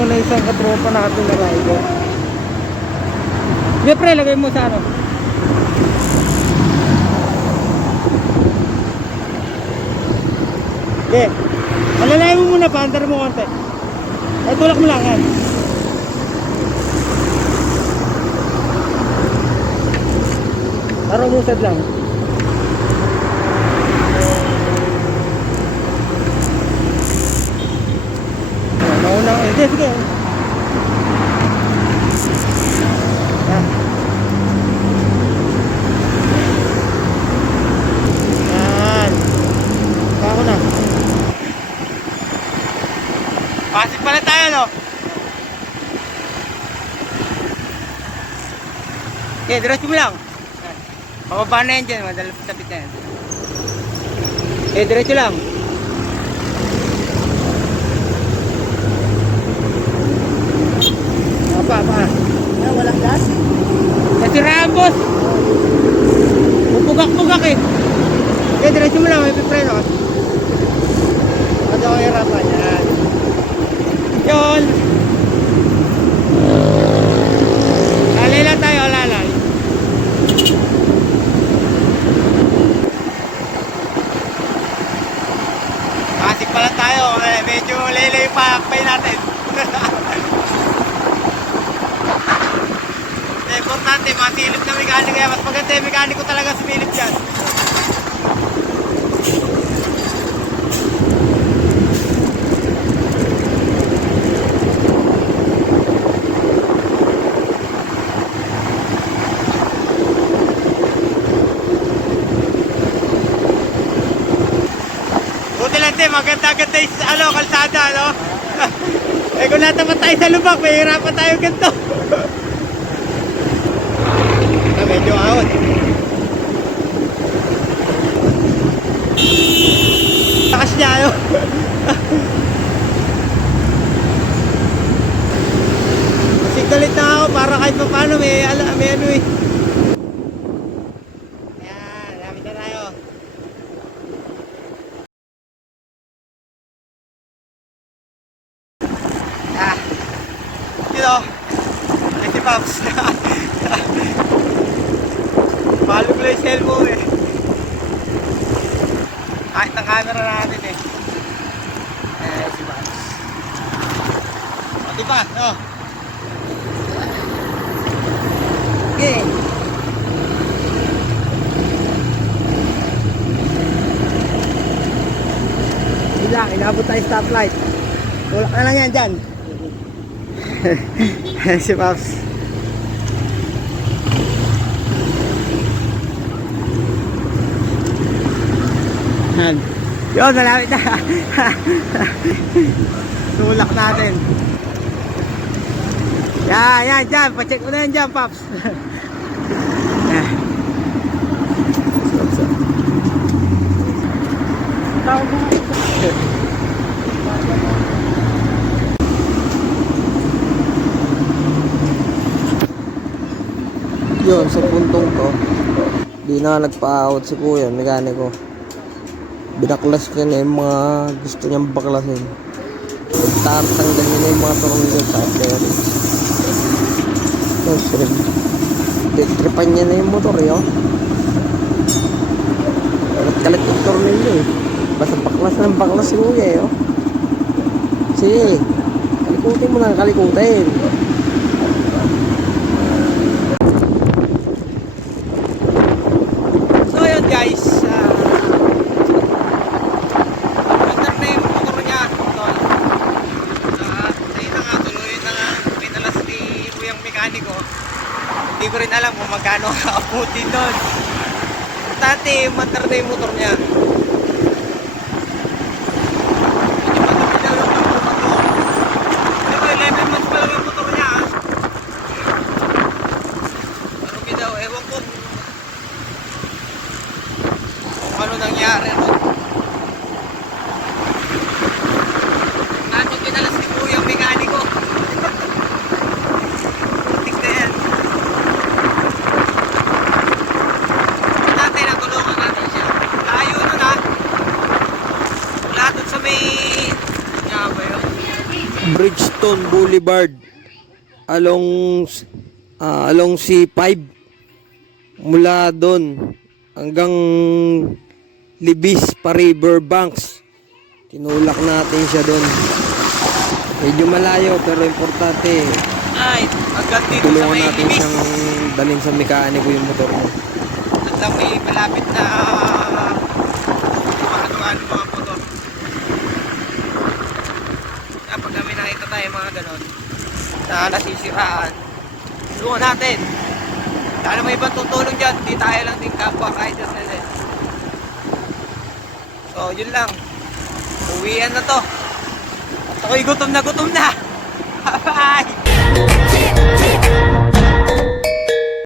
muna isang katropa natin na rider. Sige pre, lagay mo sa ano. Sige, alalayan mo muna pa, andar mo konti. Ay, tulak mo lang yan. Para umusad lang. Nauna, sige. Yan. Yan. Ako na. Pasig pala tayo, no? Okay, diretso mo lang. Pababa na yan dyan, madalap sabit na yan. Okay, diretso lang. Apa? Walang gas? Nasiraan, boss. Pupugak-pugak eh. Okay, diretso mo lang, may pipreno ka. At ako hirapan yan. Yun. Lalay lang tayo, lalay. Pasig pala tayo, medyo lelay pa akbay natin. Importante, masilip na mekaniko kaya mas maganda yung mekaniko talaga sumilip dyan. Buti lang din, maganda-ganda yung kalsada, no? Eh kung natapat tayo sa lubak, may hirapan tayo ganito. Medyo out. Takas niya, ano? Kasi galit na ako para kahit pa paano may ano eh. Ayan, lapit na tayo. Dito. Ay si Pops. Palog lang yung cellphone eh. Kahit ang camera natin eh. Si Pops. O diba? No? Okay. Bilang, inabot tayo stoplight. Tulak na lang yan dyan. Si Pops. Yun, malapit na. Tulak natin. Yan, dyan. Pacheck mo na yan dyan, Pops. Yun, sa puntong to, di na nagpa-out si kuya, mekaniko. Binaklas niya na yung mga gusto niyang baklasin. Tatanggal niya na yung mga tornilyo sa bearings. Tripan niya na yung motor, yun. Kalit yung tornilyo eh. Basta baklas ng baklas si kuya, yun. Sige, kalikutin mo na, kalikutin. So yun guys, hindi ko rin alam kung magkano kaabutin doon. Importante, mandar na yung motor niya. Pero 11 months pa lang yung motor niya. Marumi daw, ewan ko kung ano nangyari ron. Natin kinalas ni Kuya yung mekaniko. Natin, natulungan natin siya. Layo nun ha. Bridgestone Boulevard along C5 mula doon hanggang Libis pa Riverbanks. Tinulak natin siya doon. Medyo malayo pero importante. Ay, agad dito sa Tulungan may natin Libis. siyang dalhin sa mekaniko yung motor mo. At lang may malapit na ano mga motor. Kapag kami nakita tayo mga ganon na nasisiraan, tulungan natin. Lalo may ibang tutulong dyan, di tayo lang din kapwa riders na din. So yun lang, uwian na to. At ako'y gutom na. Bye!